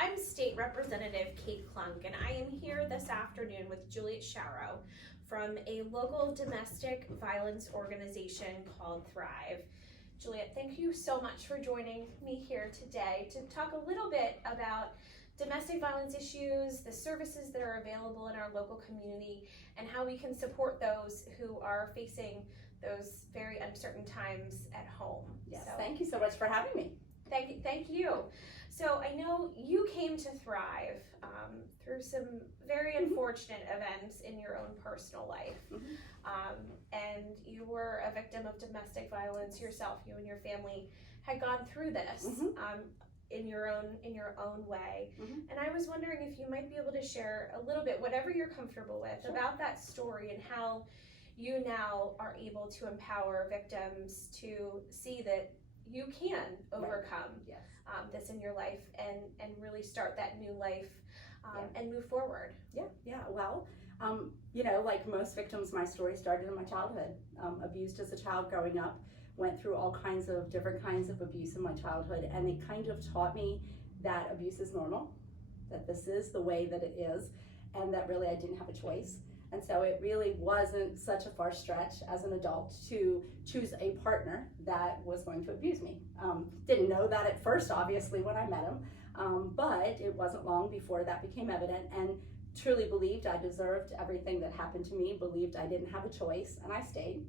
I'm State Representative Kate Klunk, and I am here this afternoon with Juliet Sharrow from a local domestic violence organization called Thrive. Juliet, thank you so much for joining me here today to talk a little bit about domestic violence issues, the services that are available in our local community, and how we can support those who are facing those very uncertain times at home. Yes, thank you so much for having me. Thank you. So I know you came to Thrive through some very unfortunate events in your own personal life, and you were a victim of domestic violence yourself. You and your family had gone through this in your own way, and I was wondering if you might be able to share a little bit, whatever you're comfortable with, about that story and how you now are able to empower victims to see that you can overcome this in your life and really start that new life and move forward. Well, you know, like most victims, my story started in my childhood. Abused as a child growing up, went through all kinds of different kinds of abuse in my childhood, and it kind of taught me that abuse is normal, that this is the way that it is, and that really I didn't have a choice. And so it really wasn't such a far stretch as an adult to choose a partner that was going to abuse me. Didn't know that at first, obviously, when I met him, but it wasn't long before that became evident, and truly believed I deserved everything that happened to me, believed I didn't have a choice, and I stayed.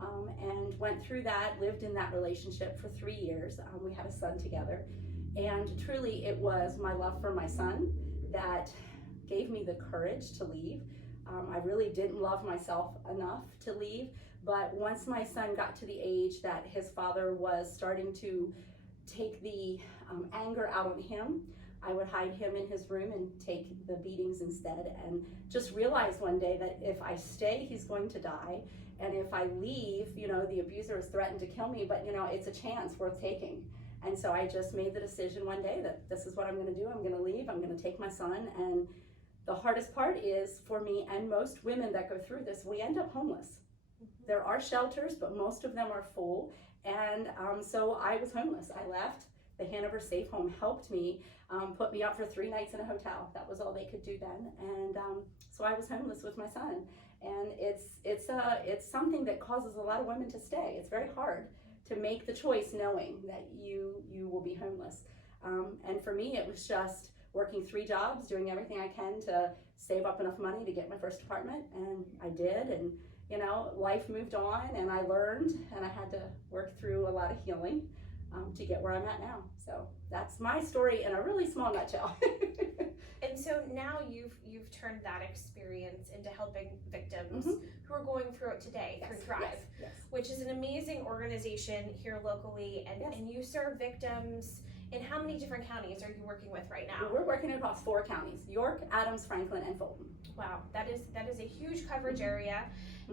And went through that, lived in that relationship for 3 years. We had a son together, and truly it was my love for my son that gave me the courage to leave. I really didn't love myself enough to leave, but once my son got to the age that his father was starting to take the anger out on him, I would hide him in his room and take the beatings instead, and just realized one day that if I stay, he's going to die, and if I leave, you know, the abuser has threatened to kill me, but you know, it's a chance worth taking. And so I just made the decision one day that this is what I'm going to do. I'm going to leave. I'm going to take my son. And the hardest part is for me and most women that go through this, we end up homeless. There are shelters, but most of them are full. And so I was homeless. I left. The Hanover Safe Home helped me, put me up for 3 nights in a hotel. That was all they could do then. And so I was homeless with my son. And it's something that causes a lot of women to stay. It's very hard to make the choice knowing that you will be homeless. And for me, it was just working 3 jobs, doing everything I can to save up enough money to get my first apartment, and I did, and you know, life moved on, and I learned, and I had to work through a lot of healing to get where I'm at now. So that's my story in a really small nutshell. And so now you've turned that experience into helping victims who are going through it today through Thrive, which is an amazing organization here locally, and you serve victims. In how many different counties are you working with right now? We're working across 4 counties: York, Adams, Franklin, and Fulton. Wow, that is a huge coverage area.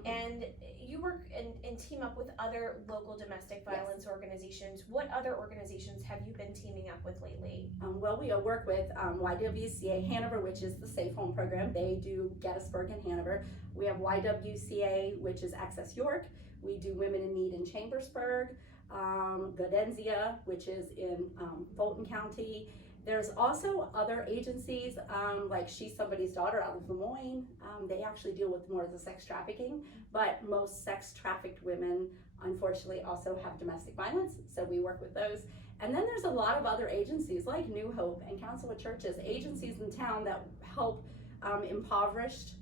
And you work and team up with other local domestic violence organizations. What other organizations have you been teaming up with lately? Well, we work with YWCA Hanover, which is the Safe Home program. They do Gettysburg and Hanover. We have YWCA, which is Access York. We do Women in Need in Chambersburg. Godenzia, which is in Fulton County. There's also other agencies like She's Somebody's Daughter out of Des Moines. They actually deal with more of the sex trafficking, but most sex trafficked women unfortunately also have domestic violence, so we work with those. And then there's a lot of other agencies like New Hope and Council of Churches, agencies in town that help impoverished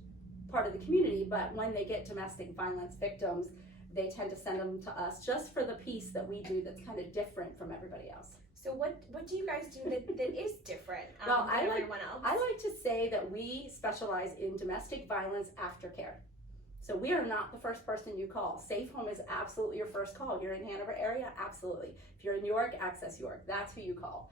part of the community, but when they get domestic violence victims, they tend to send them to us just for the piece that we do that's kind of different from everybody else. So what do you guys do that is different well, than everyone else? I like to say that we specialize in domestic violence aftercare. So we are not the first person you call. Safe Home is absolutely your first call. You're in Hanover area, absolutely. If you're in York, Access York, that's who you call.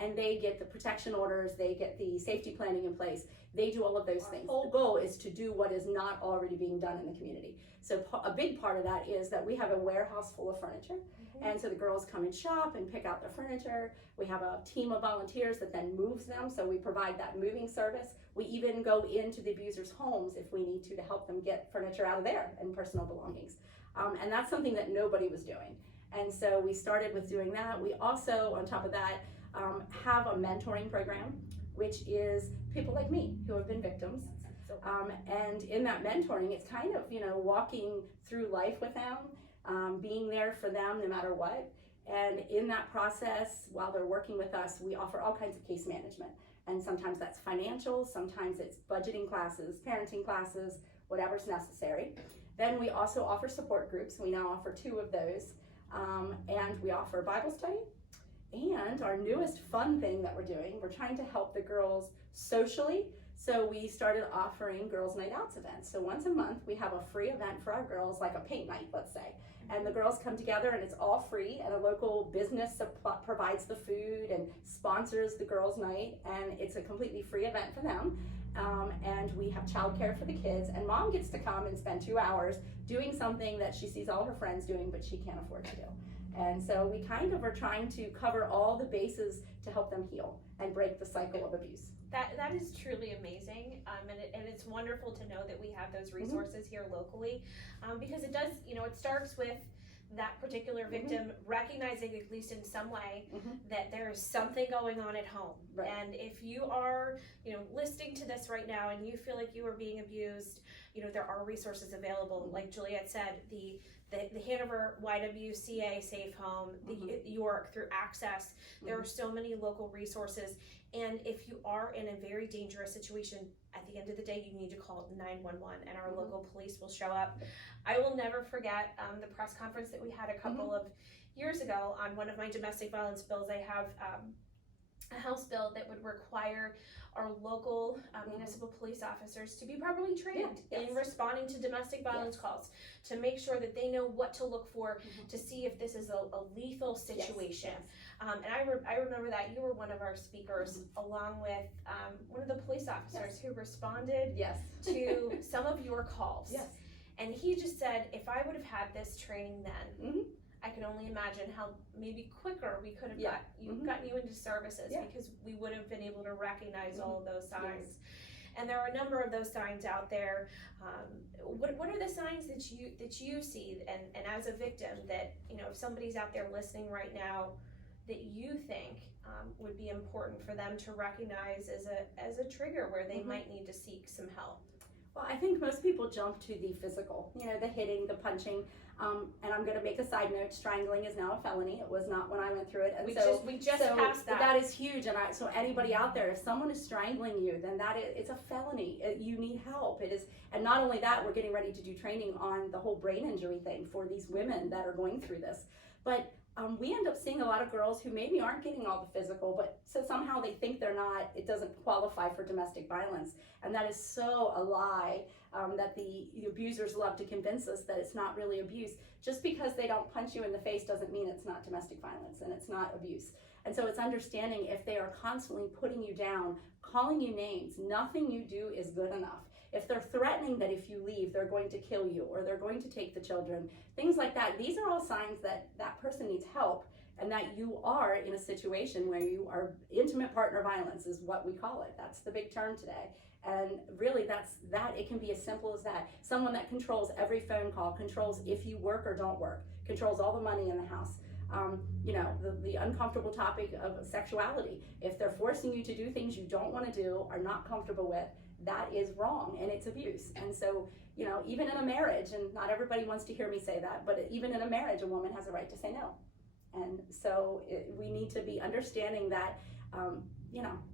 And they get the protection orders, they get the safety planning in place, they do all of those things. The whole goal is to do what is not already being done in the community. So a big part of that is that we have a warehouse full of furniture. And so the girls come and shop and pick out their furniture. We have a team of volunteers that then moves them, so we provide that moving service. We even go into the abusers' homes if we need to help them get furniture out of there and personal belongings. And that's something that nobody was doing. And so we started with doing that. We also, on top of that, have a mentoring program, which is people like me who have been victims. And in that mentoring, it's kind of, walking through life with them, being there for them no matter what. And in that process, while they're working with us, we offer all kinds of case management. And sometimes that's financial, sometimes it's budgeting classes, parenting classes, whatever's necessary. Then we also offer support groups. We now offer 2 of those. And we offer Bible study. And our newest fun thing that we're doing, we're trying to help the girls socially. So we started offering girls' night outs events. So once a month, we have a free event for our girls, like a paint night, let's say. And the girls come together and it's all free, and a local business provides the food and sponsors the girls' night, and it's a completely free event for them. And we have childcare for the kids, and mom gets to come and spend 2 hours doing something that she sees all her friends doing, but she can't afford to do. And so we kind of are trying to cover all the bases to help them heal and break the cycle of abuse. That is truly amazing, and it's wonderful to know that we have those resources here locally, because it does, it starts with that particular victim recognizing, at least in some way, that there is something going on at home. Right. And if you are, listening to this right now and you feel like you are being abused, there are resources available. Like Juliet said, the Hanover YWCA Safe Home, the York through Access, there are so many local resources. And if you are in a very dangerous situation, at the end of the day, you need to call 911, and our local police will show up. I will never forget the press conference that we had a couple of years ago on one of my domestic violence bills. I have a House bill that would require our local municipal police officers to be properly trained in responding to domestic violence calls, to make sure that they know what to look for, to see if this is a lethal situation. And I remember that you were one of our speakers, along with one of the police officers who responded to some of your calls. And he just said, if I would have had this training then, I can only imagine how maybe quicker we could have gotten you into services, because we would have been able to recognize all of those signs. And there are a number of those signs out there. What are the signs that you see, and as a victim, that if somebody's out there listening right now, that you think would be important for them to recognize as a trigger where they might need to seek some help? Well, I think most people jump to the physical, the hitting, the punching, and I'm going to make a side note: strangling is now a felony. It was not when I went through it, and we just passed that. That is huge, and so anybody out there, if someone is strangling you, then it's a felony. You need help. It is, and not only that, we're getting ready to do training on the whole brain injury thing for these women that are going through this, but. We end up seeing a lot of girls who maybe aren't getting all the physical, but so somehow they think they're not, it doesn't qualify for domestic violence. And that is so a lie that the abusers love to convince us that it's not really abuse. Just because they don't punch you in the face doesn't mean it's not domestic violence and it's not abuse. And so it's understanding if they are constantly putting you down, calling you names, nothing you do is good enough. If they're threatening that if you leave, they're going to kill you or they're going to take the children, things like that, these are all signs that that person needs help and that you are in a situation where you are intimate partner violence is what we call it. That's the big term today. And really it can be as simple as that. Someone that controls every phone call, controls if you work or don't work, controls all the money in the house. The uncomfortable topic of sexuality. If they're forcing you to do things you don't want to do, are not comfortable with, that is wrong and it's abuse. And so, even in a marriage, and not everybody wants to hear me say that, but even in a marriage, a woman has a right to say no. And so we need to be understanding that,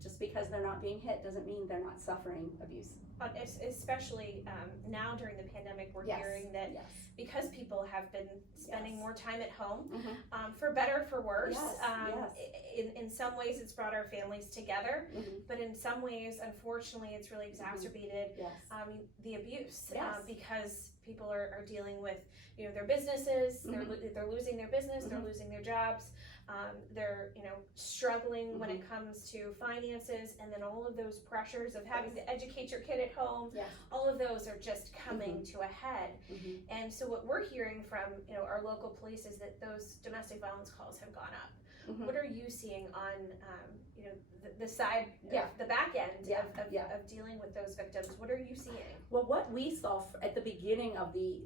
just because they're not being hit doesn't mean they're not suffering abuse. Especially now during the pandemic, we're hearing that because people have been spending more time at home, for better, for worse. In some ways, it's brought our families together, but in some ways, unfortunately, it's really exacerbated the abuse because people are dealing with their businesses. They're losing their business. They're losing their jobs. They're struggling when it comes to finances, and then all of those pressures of having to educate your kid at home, all of those are just coming to a head. And so what we're hearing from our local police is that those domestic violence calls have gone up. What are you seeing on the side, the back end of dealing with those victims? What are you seeing? Well, what we saw at the beginning of the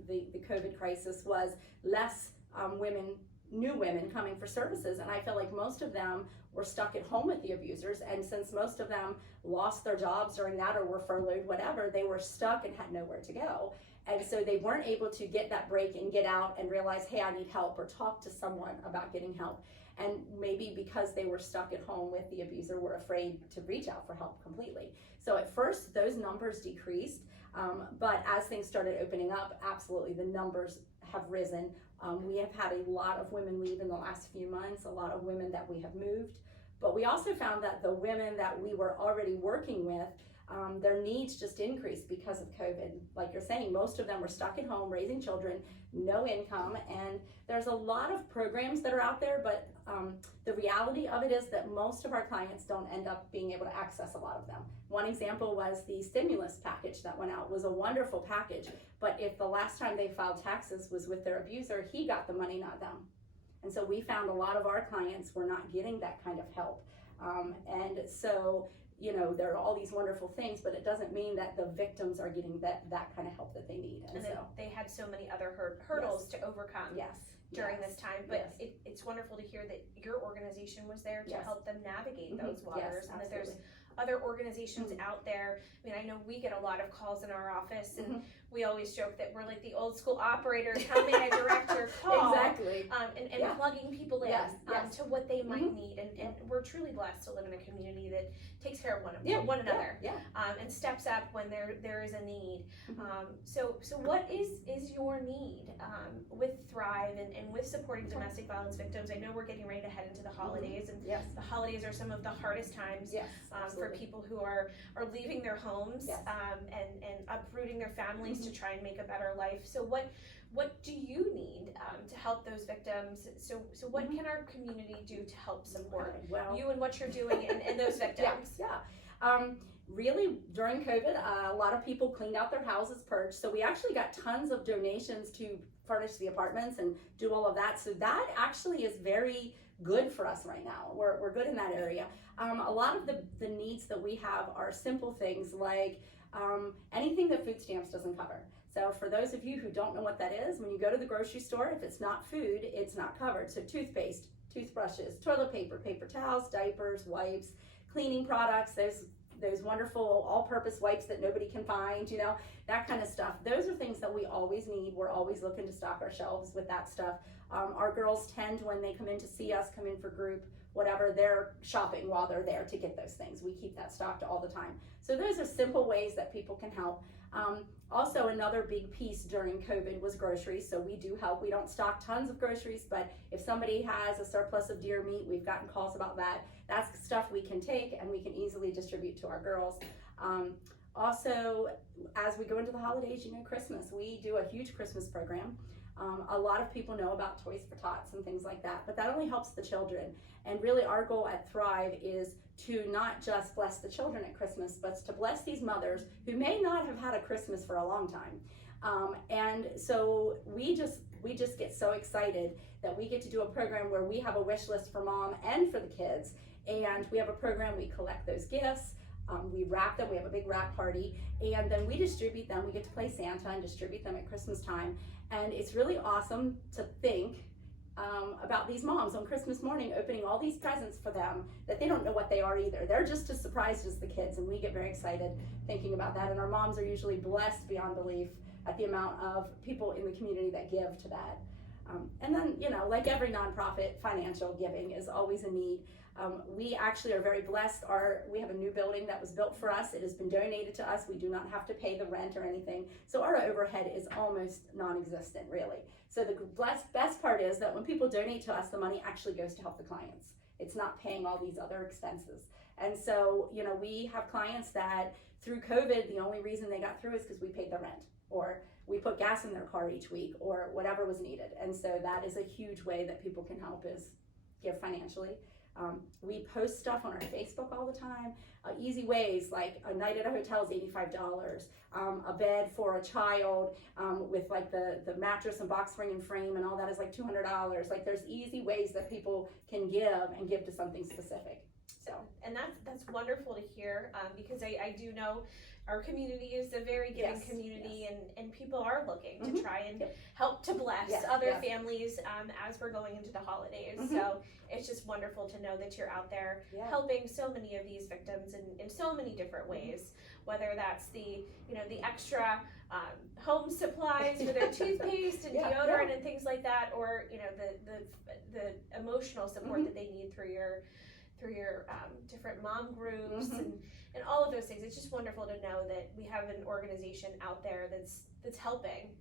COVID crisis was less women new women coming for services, and I feel like most of them were stuck at home with the abusers, and since most of them lost their jobs during that or were furloughed, whatever, they were stuck and had nowhere to go. And so they weren't able to get that break and get out and realize, hey, I need help, or talk to someone about getting help. And maybe because they were stuck at home with the abuser, were afraid to reach out for help completely. So at first, those numbers decreased, but as things started opening up, absolutely, the numbers have risen. We have had a lot of women leave in the last few months, a lot of women that we have moved. But we also found that the women that we were already working with, their needs just increased because of COVID. Like you're saying, most of them were stuck at home raising children, no income, and there's a lot of programs that are out there, but the reality of it is that most of our clients don't end up being able to access a lot of them. One example was the stimulus package that went out. It was a wonderful package, but if the last time they filed taxes was with their abuser, he got the money, not them. And so we found a lot of our clients were not getting that kind of help. And so, you know, there are all these wonderful things, but it doesn't mean that the victims are getting that kind of help that they need. And so they had so many other hurdles to overcome during this time. But it's wonderful to hear that your organization was there to help them navigate those waters, and that there's other organizations out there. I mean, I know we get a lot of calls in our office, and we always joke that we're like the old school operators. How may I direct your call? Exactly. And plugging people in to what they might need. And we're truly blessed to live in a community that takes care of one another and steps up when there is a need. So what is your need with Thrive and with supporting domestic violence victims? I know we're getting ready to head into the holidays, and the holidays are some of the hardest times for people who are leaving their homes and uprooting their families to try and make a better life. So what do you need to help those victims? So what can our community do to help support you and what you're doing and those victims? Really, during COVID, a lot of people cleaned out their houses, purged. So we actually got tons of donations to furnish the apartments and do all of that. So that actually is very good for us right now. We're good in that area. A lot of the needs that we have are simple things like anything that food stamps doesn't cover. So for those of you who don't know what that is, when you go to the grocery store, if it's not food, it's not covered. So toothpaste, toothbrushes, toilet paper, paper towels, diapers, wipes, cleaning products, those wonderful all-purpose wipes that nobody can find, you know, that kind of stuff. Those are things that we always need. We're always looking to stock our shelves with that stuff. Our girls tend, when they come in to see us, come in for group, whatever, they're shopping while they're there to get those things. We keep that stocked all the time. So those are simple ways that people can help. Also, another big piece during COVID was groceries. So we do help. We don't stock tons of groceries, but if somebody has a surplus of deer meat, we've gotten calls about that. That's stuff we can take and we can easily distribute to our girls. Also, as we go into the holidays, you know, Christmas, we do a huge Christmas program. A lot of people know about Toys for Tots and things like that, but that only helps the children. And really our goal at Thrive is to not just bless the children at Christmas, but to bless these mothers who may not have had a Christmas for a long time. And so we just get so excited that we get to do a program where we have a wish list for mom and for the kids. And we have a program, we collect those gifts, we wrap them, we have a big wrap party, and then we distribute them. We get to play Santa and distribute them at Christmas time. And it's really awesome to think about these moms on Christmas morning opening all these presents for them that they don't know what they are either. They're just as surprised as the kids, and we get very excited thinking about that. And our moms are usually blessed beyond belief at the amount of people in the community that give to that. And then, you know, like every nonprofit, financial giving is always a need. We actually are very blessed. We have a new building that was built for us. It has been donated to us. We do not have to pay the rent or anything. So our overhead is almost non-existent, really. So the best part is that when people donate to us, the money actually goes to help the clients. It's not paying all these other expenses. And so, you know, we have clients that through COVID, the only reason they got through is because we paid the rent, or we put gas in their car each week, or whatever was needed. And so that is a huge way that people can help, is give financially. We post stuff on our Facebook all the time. Easy ways, like a night at a hotel is $85, a bed for a child with like the mattress and box spring and frame and all that is like $200. Like there's easy ways that people can give to something specific. So, and that's wonderful to hear, because I do know our community is a very giving Yes, community, yes. and people are looking to Mhm. try and Yep. help to bless Yes, other yes. families as we're going into the holidays. Mhm. So it's just wonderful to know that you're out there Yeah. helping so many of these victims in so many different ways, whether that's the the extra home supplies for their toothpaste and Yeah, deodorant yeah. and things like that, or the emotional support Mhm. that they need through your different mom groups Mhm. and all of those things. It's just wonderful to know that we have an organization out there that's helping.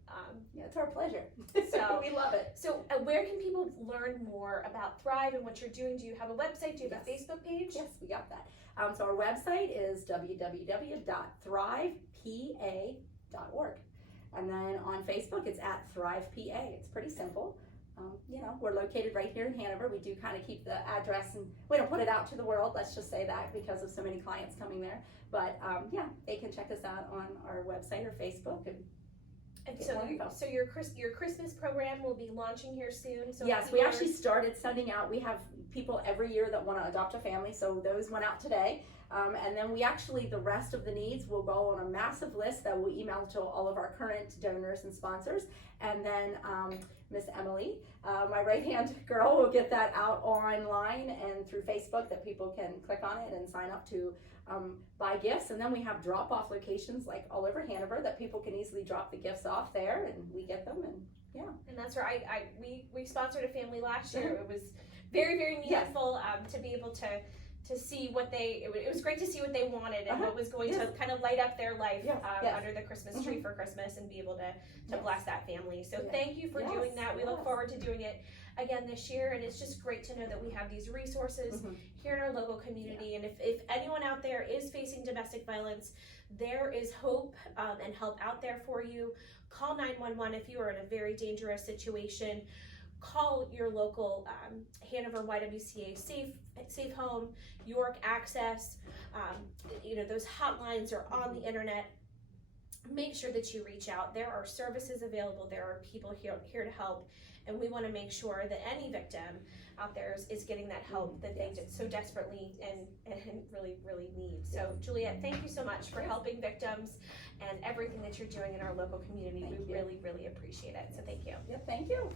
Yeah, it's our pleasure. So- we love it. So where can people learn more about Thrive and what you're doing? Do you have a website? Do you have a Yes. Facebook page? Yes, we got that. So our website is www.thrivepa.org. And then on Facebook, it's @ThrivePA. It's pretty simple. We're located right here in Hanover. We do kind of keep the address, and we don't put it out to the world, let's just say that, because of so many clients coming there. But they can check us out on our website or Facebook. And Get so, more info. so your Christmas program will be launching here soon. So Yes, people we are- actually started sending out. We have people every year that want to adopt a family, so those went out today. And then the rest of the needs will go on a massive list that we'll email to all of our current donors and sponsors. And then Miss Emily, my right-hand girl, will get that out online and through Facebook that people can click on it and sign up to buy gifts. And then we have drop-off locations like all over Hanover that people can easily drop the gifts off there, and we get them. And And that's where we sponsored a family last year. It was very, very meaningful to be able to see what it was great to see what they wanted and what was going to kind of light up their life Yes. under the Christmas tree for Christmas, and be able to Yes. bless that family. So Yes. thank you for Yes. doing that. We look Yes. forward to doing it again this year, and it's just great to know that we have these resources Mhm. here in our local community. And if anyone out there is facing domestic violence, there is hope and help out there for you. Call 911 if you are in a very dangerous situation. Call your local Hanover YWCA Safe Home, York Access. Those hotlines are on the internet. Make sure that you reach out. There are services available. There are people here to help, and we want to make sure that any victim out there is getting that help that they so desperately and really, really need. So Juliet, thank you so much for helping victims and everything that you're doing in our local community. Thank We you. really, really appreciate it. So thank you. Yep, thank you.